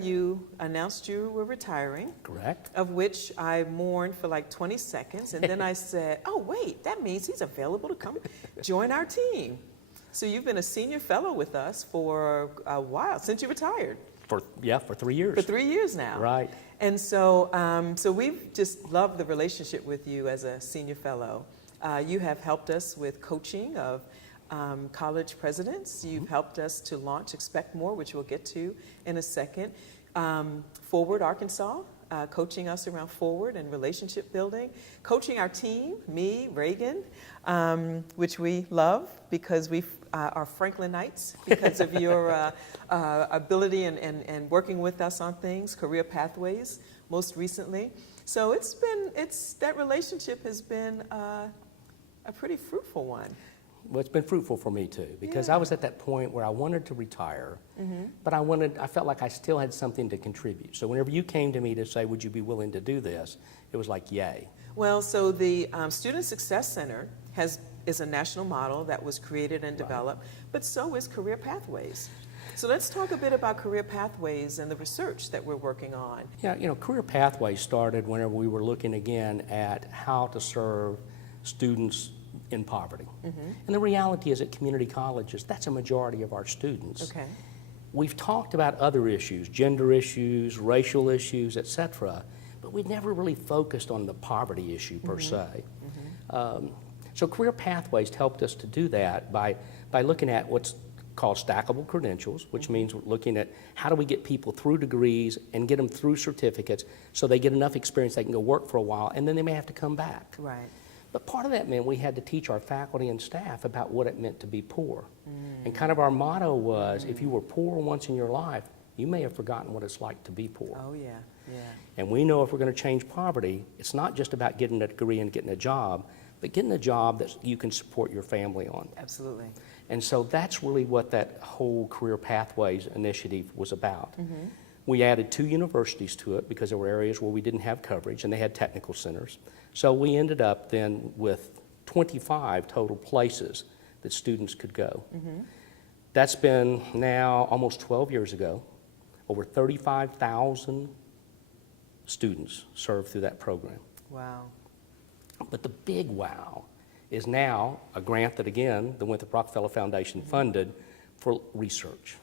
You announced you were retiring. Correct. Of which I mourned for like 20 seconds. And then I said, oh, wait, that means he's available to come join our team. So you've been a senior fellow with us for a while, since you retired. For 3 years. For 3 years now. Right. And so, so we've just loved the relationship with you as a senior fellow. You have helped us with coaching of college presidents. You've helped us to launch Expect More, which we'll get to in a second. Forward Arkansas, coaching us around forward and relationship building. Coaching our team, me, Reagan, which we love because we are Franklinites because of your ability and working with us on things, career pathways, most recently. So that relationship has been a pretty fruitful one. Well, it's been fruitful for me too, because I was at that point where I wanted to retire, but I felt like I still had something to contribute. So whenever you came to me to say, would you be willing to do this, it was like, yay. Well, so the Student Success Center is a national model that was created and developed, but so is Career Pathways. So let's talk a bit about Career Pathways and the research that we're working on. Yeah, Career Pathways started whenever we were looking again at how to serve students in poverty. And the reality is at community colleges, that's a majority of our students. Okay. We've talked about other issues, gender issues, racial issues, etc., but we never really focused on the poverty issue per se. So Career Pathways helped us to do that by looking at what's called stackable credentials, which means looking at how do we get people through degrees and get them through certificates so they get enough experience they can go work for a while, and then they may have to come back. Right. But part of that meant we had to teach our faculty and staff about what it meant to be poor. And kind of our motto was, if you were poor once in your life, you may have forgotten what it's like to be poor. Oh, yeah, yeah. And we know if we're going to change poverty, it's not just about getting a degree and getting a job, but getting a job that you can support your family on. Absolutely. And so that's really what that whole Career Pathways initiative was about. We added 2 universities to it because there were areas where we didn't have coverage and they had technical centers. So we ended up then with 25 total places that students could go. That's been now almost 12 years ago. Over 35,000 students served through that program. Wow. But the big wow is now a grant that, again, the Winthrop Rockefeller Foundation funded for research.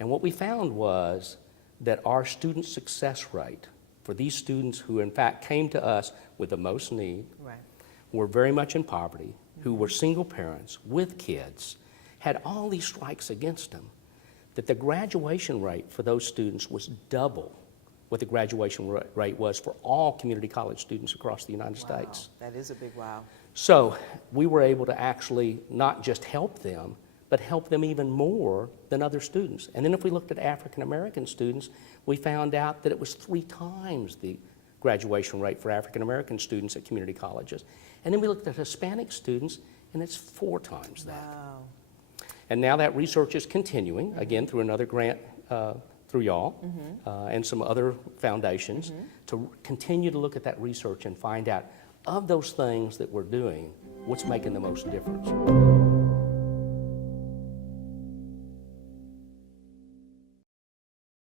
And what we found was that our student success rate for these students who in fact came to us with the most need, were very much in poverty, who were single parents with kids, had all these strikes against them, that the graduation rate for those students was double what the graduation rate was for all community college students across the United States. That is a big wow. So we were able to actually not just help them, but help them even more than other students. And then if we looked at African American students, we found out that it was 3 times the graduation rate for African American students at community colleges. And then we looked at Hispanic students, and it's 4 times that. Wow. And now that research is continuing, again, through another grant through y'all and some other foundations, to continue to look at that research and find out, of those things that we're doing, what's making the most difference.